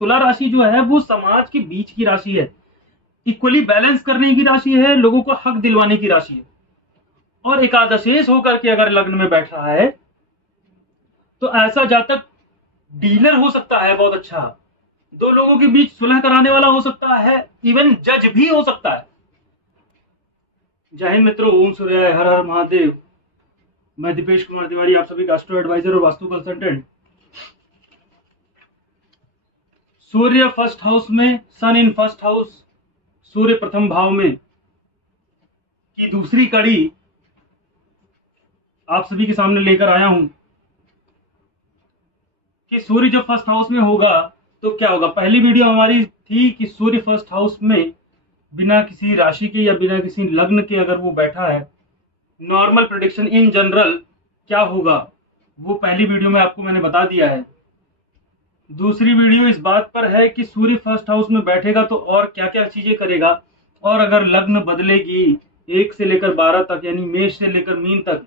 तुला राशि जो है वो समाज के बीच की राशि है, इक्वली बैलेंस करने की राशि है, लोगों को हक दिलवाने की राशि है। और एकादशेष होकर के अगर लग्न में बैठ रहा है तो ऐसा जातक डीलर हो सकता है बहुत अच्छा, दो लोगों के बीच सुलह कराने वाला हो सकता है, इवन जज भी हो सकता है। जय हिंद मित्रों, ओम सूर्य, हर हर महादेव। मैं दीपेश कुमार तिवारी, आप सभी का एस्ट्रो एडवाइजर और वास्तु कंसल्टेंट। सूर्य फर्स्ट हाउस में, सन इन फर्स्ट हाउस, सूर्य प्रथम भाव में की दूसरी कड़ी आप सभी के सामने लेकर आया हूं कि सूर्य जब फर्स्ट हाउस में होगा तो क्या होगा। पहली वीडियो हमारी थी कि सूर्य फर्स्ट हाउस में बिना किसी राशि के या बिना किसी लग्न के अगर वो बैठा है, नॉर्मल प्रेडिक्शन इन जनरल क्या होगा, वो पहली वीडियो में आपको मैंने बता दिया है। दूसरी वीडियो इस बात पर है कि सूर्य फर्स्ट हाउस में बैठेगा तो और क्या क्या चीजें करेगा, और अगर लग्न बदलेगी 1 से लेकर 12 तक, यानी मेष से लेकर मीन तक,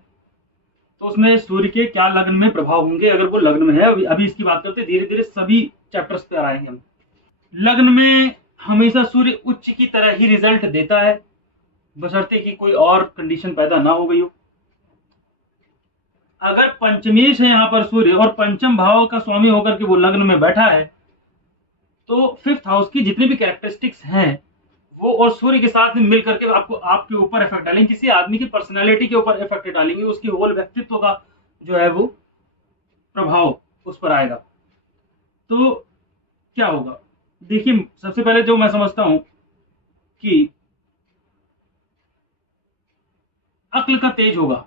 तो उसमें सूर्य के क्या लग्न में प्रभाव होंगे अगर वो लग्न में है। अभी इसकी बात करते हैं, धीरे धीरे सभी चैप्टर्स पे आएंगे हम। लग्न में हमेशा सूर्य उच्च की तरह ही रिजल्ट देता है, बशर्ते कि कोई और कंडीशन पैदा ना हो गई हो। अगर पंचमेश है यहाँ पर सूर्य और पंचम भाव का स्वामी होकर के वो लग्न में बैठा है, तो फिफ्थ हाउस की जितनी भी कैरेक्टरिस्टिक्स हैं वो और सूर्य के साथ में मिल करके आपको आपके ऊपर इफेक्ट डालेंगे, किसी आदमी की पर्सनैलिटी के ऊपर इफेक्ट डालेंगे, उसकी होल व्यक्तित्व का जो है वो प्रभाव उस पर आएगा। तो क्या होगा, देखिए सबसे पहले जो मैं समझता हूं कि अक्ल का तेज होगा।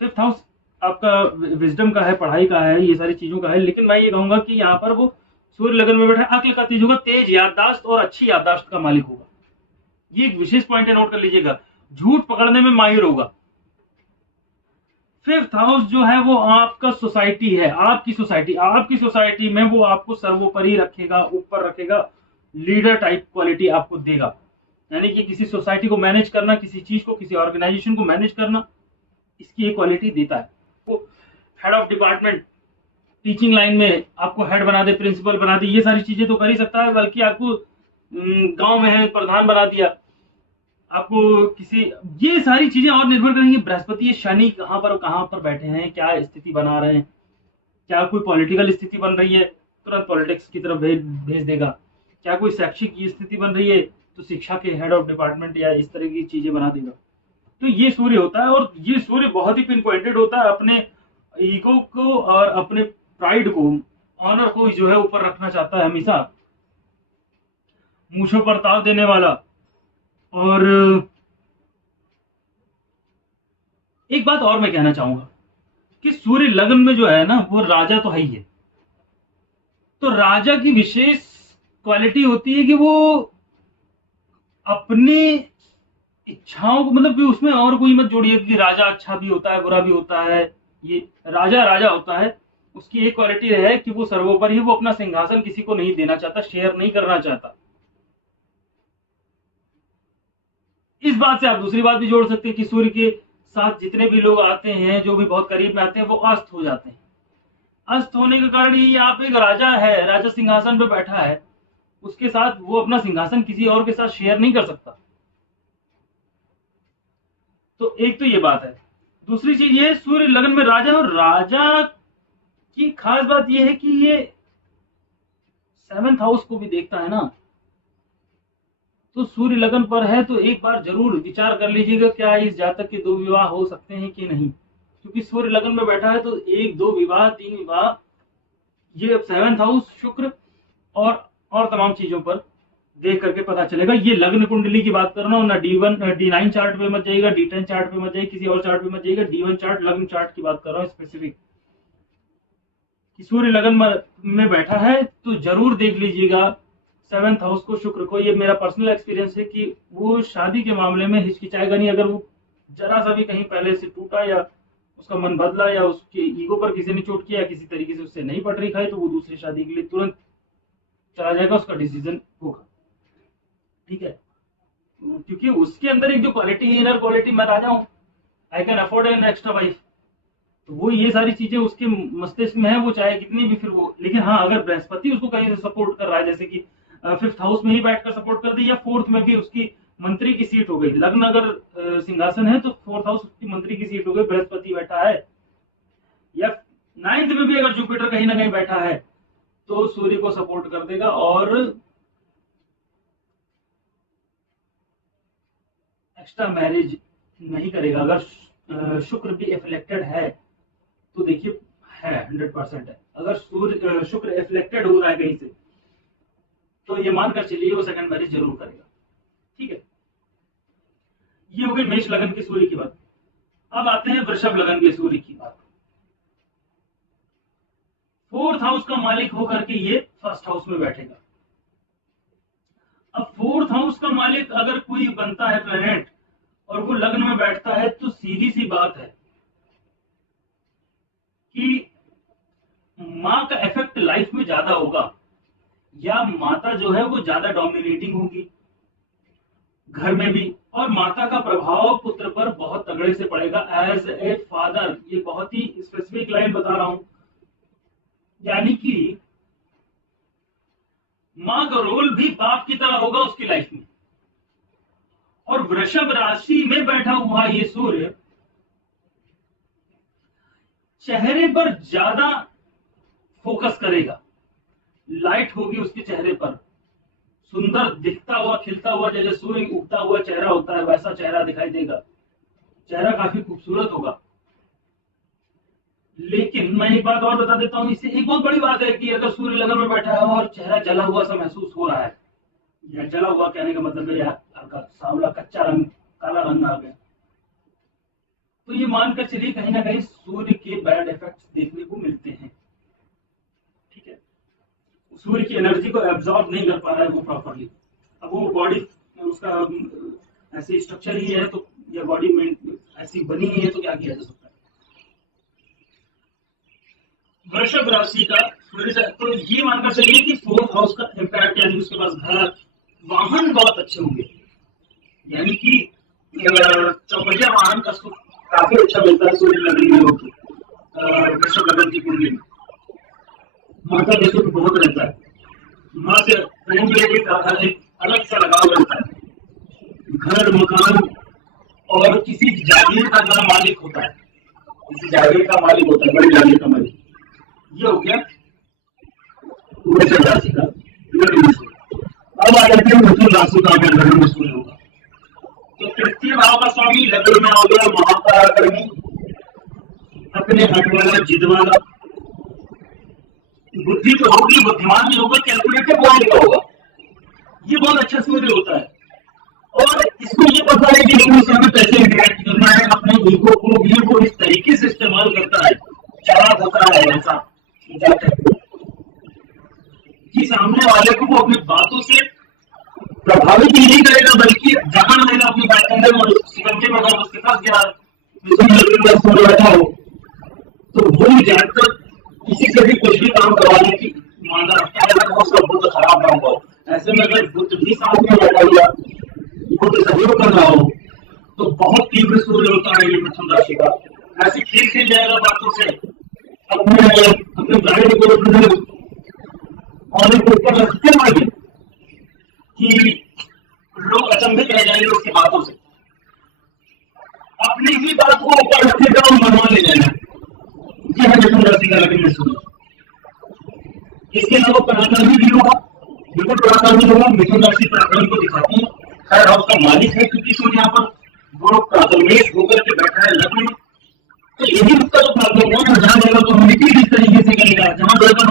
फिफ्थ हाउस आपका विजडम का है, पढ़ाई का है, ये सारी चीजों का है, लेकिन मैं ये कहूंगा कि यहाँ पर वो सूर्य लगन में बैठा, अक्ल का तेज होगा, तेज याददाश्त और अच्छी याददाश्त का मालिक होगा। ये एक विशेष पॉइंट है, नोट कर लीजिएगा। झूठ पकड़ने में माहिर होगा। फिफ्थ हाउस जो है वो आपका सोसाइटी है, आपकी सोसाइटी में वो आपको सर्वोपरि रखेगा, ऊपर रखेगा, लीडर टाइप क्वालिटी आपको देगा। यानी कि किसी सोसाइटी को मैनेज करना, किसी चीज को, किसी ऑर्गेनाइजेशन को मैनेज करना, इसकी एक क्वालिटी देता है। वो head of department, teaching line में आपको हेड बना दे, प्रिंसिपल बना दे, ये सारी चीजें तो कर ही सकता है, बल्कि आपको गांव में है प्रधान बना दिया, आपको किसी, ये सारी चीजें और निर्भर करेंगी बृहस्पति शनि कहां पर बैठे हैं, क्या स्थिति बना रहे हैं। क्या कोई पॉलिटिकल स्थिति बन रही है, तुरंत पॉलिटिक्स की तरफ भेज देगा। क्या कोई शैक्षिक की स्थिति बन रही है तो शिक्षा के हेड ऑफ डिपार्टमेंट या इस तरह की चीजें बना देगा। तो ये सूर्य होता है, और ये सूर्य बहुत ही पिन पॉइंटेड होता है, अपने ईगो को और अपने प्राइड को, ऑनर को जो है ऊपर रखना चाहता है हमेशा, मूछों पर ताव देने वाला। और एक बात और मैं कहना चाहूंगा कि सूर्य लग्न में जो है ना वो राजा तो है ही है। तो राजा की विशेष क्वालिटी होती है कि वो अपनी इच्छाओं को, मतलब कि उसमें और कोई मत जोड़िए कि राजा अच्छा भी होता है बुरा भी होता है, ये राजा राजा होता है। उसकी एक क्वालिटी है कि वो सर्वोपरि, वो अपना सिंहासन किसी को नहीं देना चाहता, शेयर नहीं करना चाहता। इस बात से आप दूसरी बात भी जोड़ सकते हैं कि सूर्य के साथ जितने भी लोग आते हैं, जो भी बहुत करीब में आते हैं, वो अस्त हो जाते हैं। अस्त होने के कारण ये, आप एक राजा है, राजा सिंहासन पे बैठा है, उसके साथ वो अपना सिंहासन किसी और के साथ शेयर नहीं कर सकता। तो एक तो ये बात है। दूसरी चीज ये, सूर्य लगन में राजा, और राजा की खास बात ये है कि ये सेवेंथ हाउस को भी देखता है ना। तो सूर्य लगन पर है तो एक बार जरूर विचार कर लीजिएगा, क्या इस जातक के 2 विवाह हो सकते हैं कि नहीं। क्योंकि सूर्य लगन में बैठा है तो 1, 2 विवाह, 3 विवाह, ये सेवेंथ हाउस, शुक्र और तमाम चीजों पर देख करके पता चलेगा। ये लग्न कुंडली की बात कर रहा हूँ ना, D1 D9 चार्ट पे मत जाइएगा, D10 चार्ट पे मत जाइए, किसी और चार्ट पे मत जाइएगा, D1 चार्ट लग्न चार्ट की बात कर रहा हूँ स्पेसिफिक। कि सूर्य लगन में बैठा है तो जरूर देख लीजिएगा सेवेंथ हाउस को, शुक्र को। ये मेरा पर्सनल एक्सपीरियंस है कि वो शादी के मामले में हिचकिचाएगा नहीं। अगर वो जरा सा भी कहीं पहले से टूटा, या उसका मन बदला, या उसके ईगो पर किसी ने चोट किया, किसी तरीके से उससे नहीं पट रही खाई, तो वो दूसरी शादी के लिए तुरंत चला जाएगा, उसका डिसीजन होगा। ठीक है, क्योंकि उसके अंदर एक जो क्वालिटी है, इनर क्वालिटी, मैं राजा हूं, I can afford an extra wife. तो वो ये सारी चीजें उसके मस्तिष्क में है, वो चाहे कितनी भी फिर वो, लेकिन हाँ अगर बृहस्पति उसको कहीं से सपोर्ट कर रहा है, जैसे कि 5th हाउस में ही बैठकर सपोर्ट कर दी, या 4th में भी उसकी मंत्री की सीट हो गई, लग्न अगर सिंहासन है तो 4th हाउस उसकी मंत्री की सीट हो गई, बृहस्पति बैठा है, या 9th में भी अगर जुपिटर कहीं ना कहीं बैठा है तो सूर्य को सपोर्ट कर देगा। और एक्स्ट्रा मैरिज नहीं करेगा। अगर शुक्र भी एफ्लेक्टेड है तो देखिए है 100% है। अगर शुक्र एफ्लेक्टेड हो रहा है कहीं से तो ये मानकर चलिए वो सेकंड मैरिज जरूर करेगा। ठीक है, ये हो गई मेष लगन के सूर्य की बात। अब आते हैं वृषभ लगन के सूर्य की बात। 4th हाउस का मालिक होकर के ये 1st हाउस में बैठेगा। अब 4th हाउस का मालिक अगर कोई बनता है प्लैनेट और वो लग्न में बैठता है तो सीधी सी बात है कि मां का इफेक्ट लाइफ में ज्यादा होगा, या माता जो है वो ज्यादा डोमिनेटिंग होगी घर में भी, और माता का प्रभाव पुत्र पर बहुत तगड़े से पड़ेगा एज ए फादर। ये बहुत ही स्पेसिफिक लाइन बता रहा हूं, यानी कि मां का रोल भी बाप की तरह होगा उसकी लाइफ में। और वृषभ राशि में बैठा हुआ ये सूर्य चेहरे पर ज्यादा फोकस करेगा, लाइट होगी उसके चेहरे पर, सुंदर दिखता हुआ खिलता हुआ, जैसे सूर्य उगता हुआ चेहरा होता है वैसा चेहरा दिखाई देगा, चेहरा काफी खूबसूरत होगा। लेकिन मैं एक बात और बता देता हूं, इससे एक बहुत बड़ी बात है कि अगर सूर्य लगन में बैठा है और चेहरा जला हुआ सा महसूस हो रहा है, या जला हुआ कहने का मतलब है यार हल्का सांवला कच्चा रंग, काला रंग आ गया, तो ये मानकर चलिए कहीं ना कहीं सूर्य के बैड इफेक्ट्स देखने को मिलते हैं। ठीक है, सूर्य की एनर्जी को एब्जॉर्ब नहीं कर पा रहा है वो प्रॉपरली। अब वो बॉडी उसका ऐसी स्ट्रक्चर ही है तो, या बॉडी में ऐसी बनी ही है तो क्या किया जा सकता है। वृषभ राशि का सूर्य से तो ये मानकर चलिए कि 4th हाउस का इम्पैक्ट, यानी उसके पास घर वाहन बहुत अच्छे होंगे, यानी कि चौपहिया वाहन का सुख काफी अच्छा मिलता है सूर्य लगन में होगी। वृषभ लगन की कुंडली में माता का सुख बहुत रहता है, माँ से प्रेम एक अलग सा लगाव रहता है। घर मकान और किसी जागीर का जो मालिक होता है, किसी जागीर का मालिक होता है, बड़ी जागीर का मालिक, ये हो गया वृषभ राशि का लगन में सूर्य। अब आ जाते हैं मिथुन राशि का अगर लगन में सूर्य होगा तो तृतीय भाव का स्वामी लगन में हो गया महापराक्रमी, अपने हट वाला, जिद वाला, बुद्धि तो होगी, बुद्धिमान भी होगा, कैलकुलेटिव माइंड का होगा। ये बहुत अच्छा सूर्य होता है और इसको ये पता है कि लोगों से हमें कैसे इंटरेक्ट करना है, अपने ईगो को इस तरीके से इस्तेमाल करता है, चालाक होता है ऐसा कि सामने वाले को वो अपनी बातों से प्रभावित ही नहीं करेगा, बल्कि जहां रहेगा अपनी बात करने और सिकंजे में अगर उसके पास गया बैठा हो तो वो जानकर किसी से भी कुछ भी काम करवाने की मानना रखता है, उसका बुद्ध खराब ना हो। ऐसे में अगर बुद्ध भी साथ में बैठा हुआ, बुद्ध सहयोग कर रहा हो तो बहुत तीव्र सूर्य होता है ये मिथुन राशि का। ऐसे खेल जाएगा बातों से, अपने गाइड को और ऊपर रखते मांगे कि लोग अचंभित रह जाएंगे उसकी बातों से, अपनी ही बात को ऊपर रखेगा और मनवा ले जाना। ये है मिथुन राशि का लगन में सूर्य। इसके अलावा पराक्रमी भी होगा, बिल्कुल पराक्रमी होगा। मिथुन राशि पराक्रम को दिखाती है, खैर हाउस का मालिक है क्योंकि सूर्य यहाँ पर वो पराक्रमेश होकर के बैठा है लग्न में, तो यही उसका जो प्रॉब्लम है, जहां जाएगा कम्युनिकेट इस तरीके से करेगा, जहां जाएगा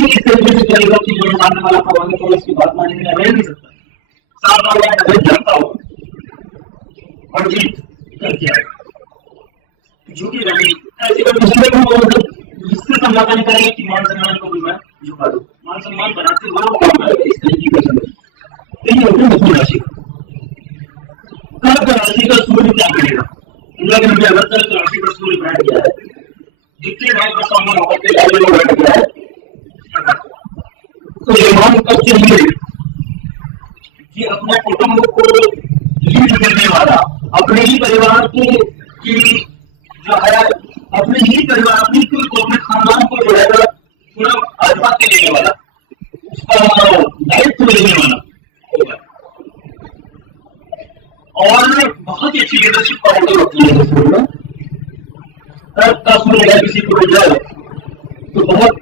इस तरीके से करेगा कि जो सामने वाला प्रभावित होगा इसकी बात मानने में रह नहीं सकता, साफ वाला जानता होगा और जीत करके आएगा, झूठी रही ऐसी इससे समझौता नहीं करेगा कि मान सम्मान को भी मैं झुका दूं, मान सम्मान बनाते हुए इस तरीके का समझ। मिथुन राशि कर्क राशि का सूर्य क्या करेगा, लगन में अगर कर्क राशि का सूर्य बैठ गया है, जितने भाव का सामना होकर के लगन में बैठ गया है, तो ये मान कर चाहिए कि अपने कुटुंब को लीड करने वाला, अपने ही परिवार की जो है अपने लीडरशिप पार्टी होती है में किसी को मिल जाए तो बहुत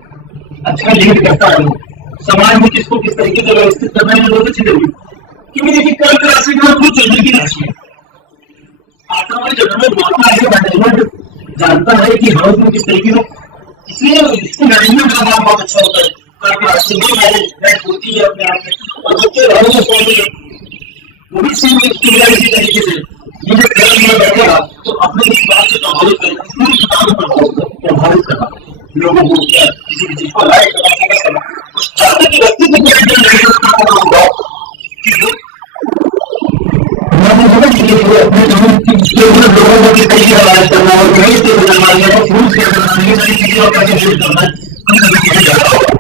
अच्छा लीड करता है। समाज में किसको किस तरीके से व्यवस्थित करना है बहुत अच्छी तरीके, क्योंकि देखिए कर्क राशि में कुछ चंद्र की राशि है। आत्मा वाले जन्म में दोनों आगे मैनेजमेंट जानता है कि हाउस में किस तरीके से, इसलिए इसको मैनेजमेंट करना बहुत अच्छा होता है। कर्क राशि में मैनेजमेंट होती है अपने आप में, और बच्चे राहु को सोचेंगे वो भी सेम इसी तरीके से ये जो कर्म में बैठेगा तो अपने इस बात से प्रभावित करना, पूरी किताब प्रभावित करना, लोगों को किसी भी चीज को लाइक करना, उस छात्र की व्यक्तित्व को होगा कि वो अपने लोगों को किस तरीके से लाइक करना और गणेश के बनाना है, फूल से बनाना, ये सारी चीजें और कैसे यूज करना है, हम सभी चीजें जानता होगा।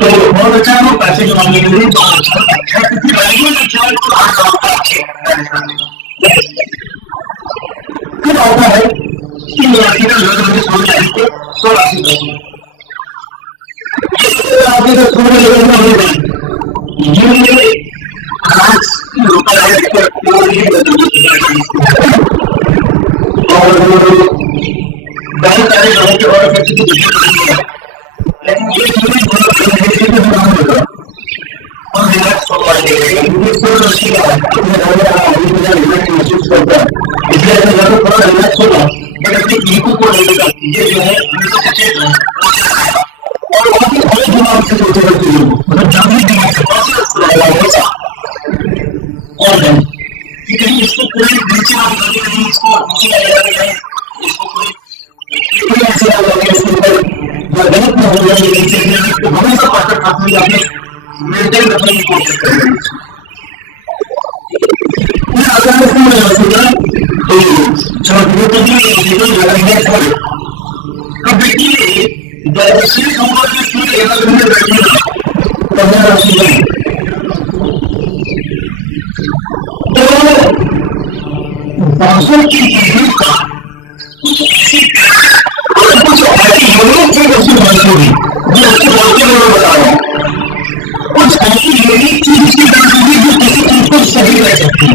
तो बहुत अच्छा है पैसे कमाने के लिए अच्छा फिर आता है कि राशि का लग्न में सूर्य राशि के 16 राशि आपके का सूर्य लग्न में हो जाए ये आज लोकल है और बहुत सारे लोगों के और व्यक्ति की दिक्कत नहीं है, लेकिन ये और रिलैक्स हो पाएंगे महसूस करता है, इसलिए ऐसा ज्यादा थोड़ा रिलैक्स होगा, बट अपनी ईगो को नहीं लेगा, ये जो है और बहुत ही अलग दिमाग से सोचेगा चीजों को, मतलब जागरूक दिमाग से और नहीं कि कहीं इसको कोई नीचे ना लगे, कहीं इसको नीचे ना लगे, इसको कोई ऐसा ना लगे इसके ऊपर गलत ना हो जाए, नीचे तो हमेशा परफेक्ट अपनी जाके मेंटेन रखने की कोशिश करेंगे। अगर अब देखिए दशरथ कुमार के सूर्य लग्न में बैठेगा 15 राशि में, तो बासों की चीजों का कुछ ऐसी कुछ ऐसी यूनिक चीज उसकी बात होगी जो उसके बोलते हुए मैं बता रहा हूँ, कुछ ऐसी यूनिक चीज उसकी बात होगी जो किसी चीज को सही कर सकती है।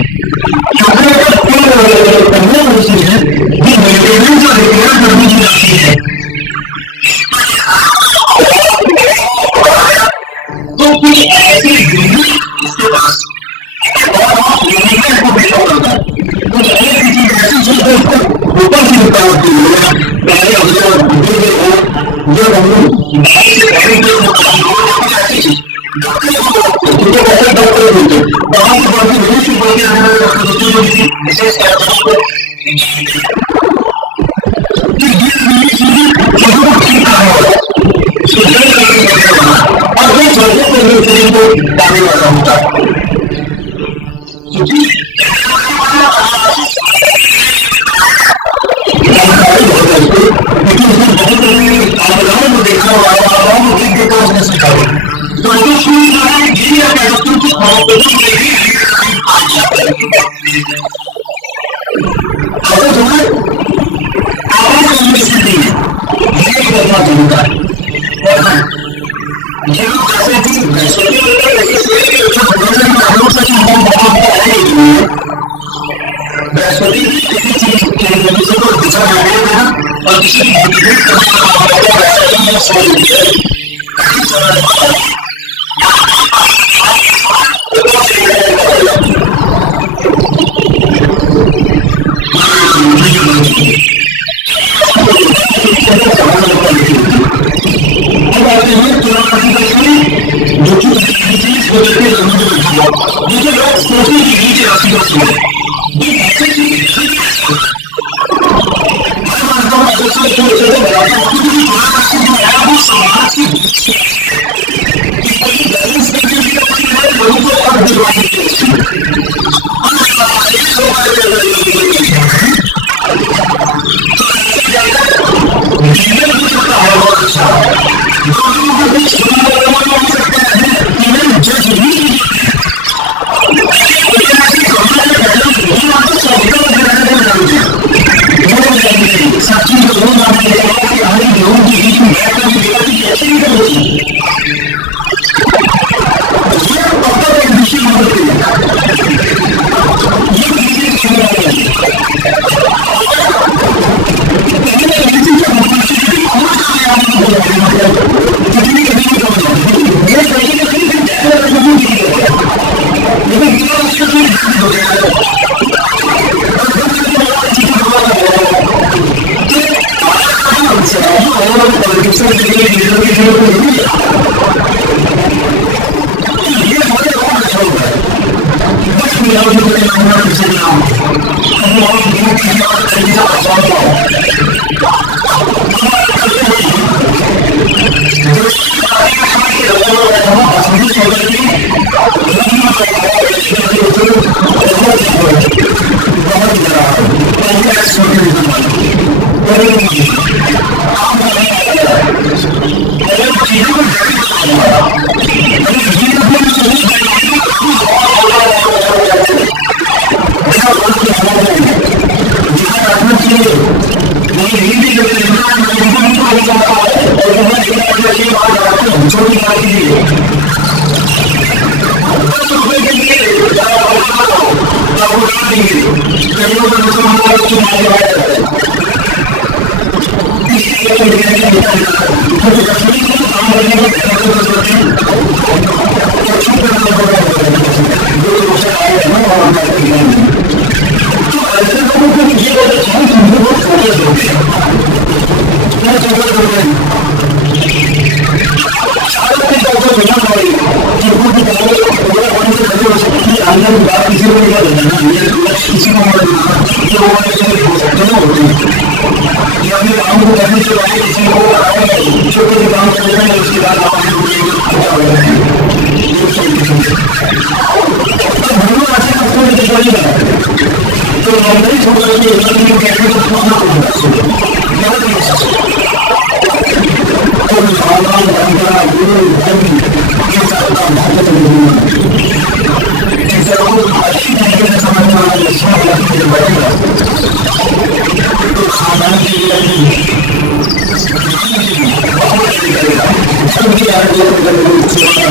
पहले राशि है ये मेंटेनेंस और रिपेयर करने की राशि है, तो कुछ ऐसे यूनिक इसके पास यूनिकनेस को बेटा होता है, कुछ ऐसी चीज ऐसी चीज है ऊपर से निकल होती है, पहले जो हम लोग बाहर से पहले जो ऐसी चीज डॉक्टर बोलते बाहर से बढ़ती विदेश से बढ़ती डॉक्टर जो विशेष छोटी मार कीजिए 10 रुपए के लिए आपको गाड़ देंगे कहीं पर दूसरा हमारा चुनाव लगाया जाता है काम करने में तो ऐसे लोगों को ये बताना समझो बहुत छोटे लोग हैं क्या छोटे लोग हैं सारे के डॉक्टर बना हुआ है जिनको भी दवाई पूरा होने से बचे हो सकती है अंदर बात किसी को नहीं करना ये किसी को मत जो वो ऐसे हो सकते हैं होते हैं ये अपने काम को करने से पहले किसी को आएगा छोटे से काम करने में उसके बाद आप क्या हो रहा है ये भगवान ऐसे आपको नहीं बोलेगा तो नहीं छोड़ सकते नहीं कहते तो खाना पड़ेगा क्या तो भगवान परंपरा गुरु धर्म ये सब का महत्व है जरूर अच्छी तरीके से समझना है इसमें लगते बढ़ेगा तो खाना के लिए बहुत करेगा सबकी आगे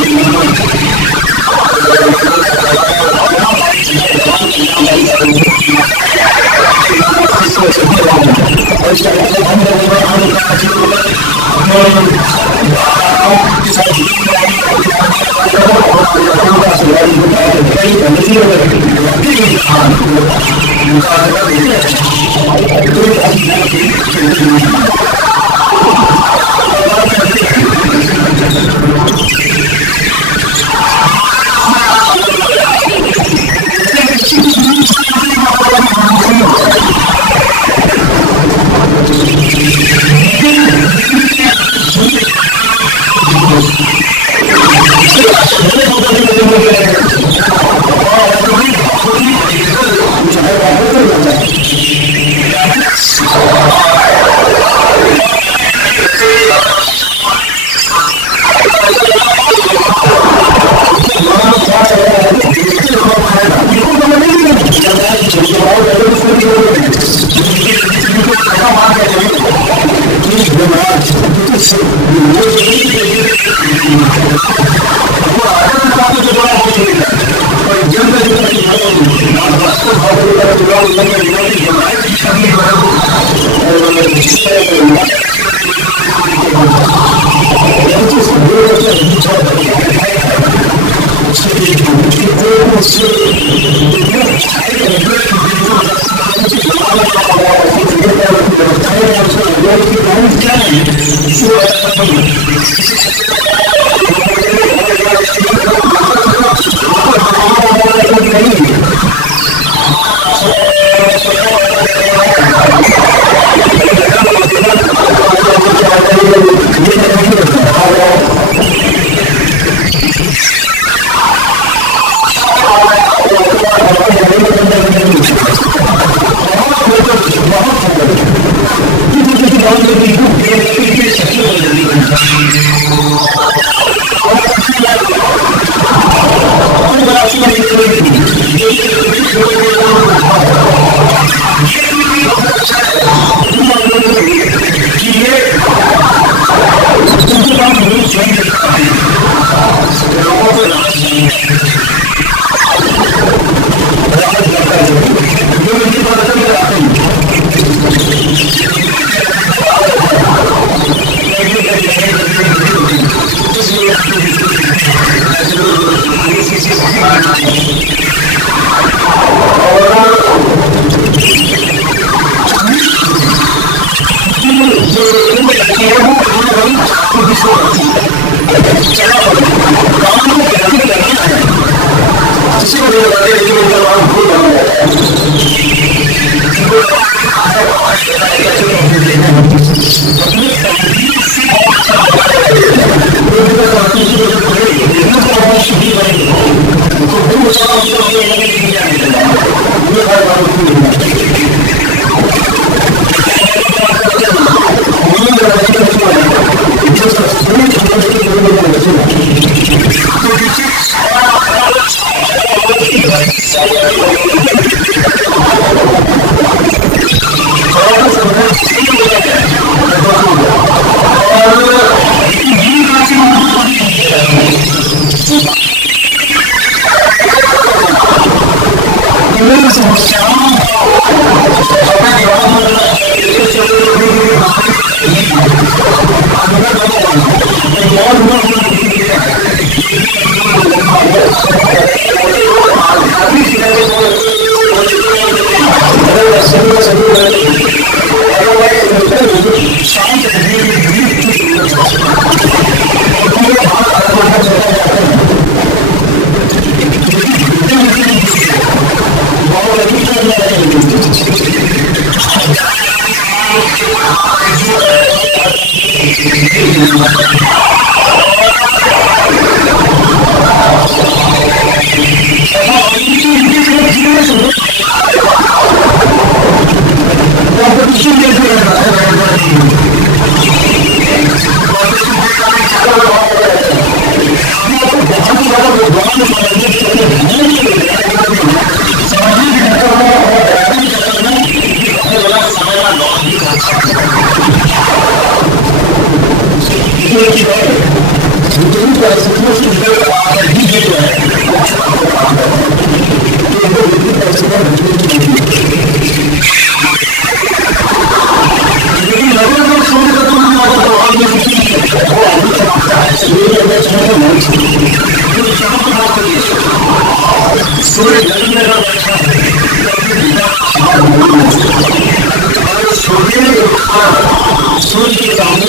सूर्य जल में रह बैठा है, सूर्य के सामने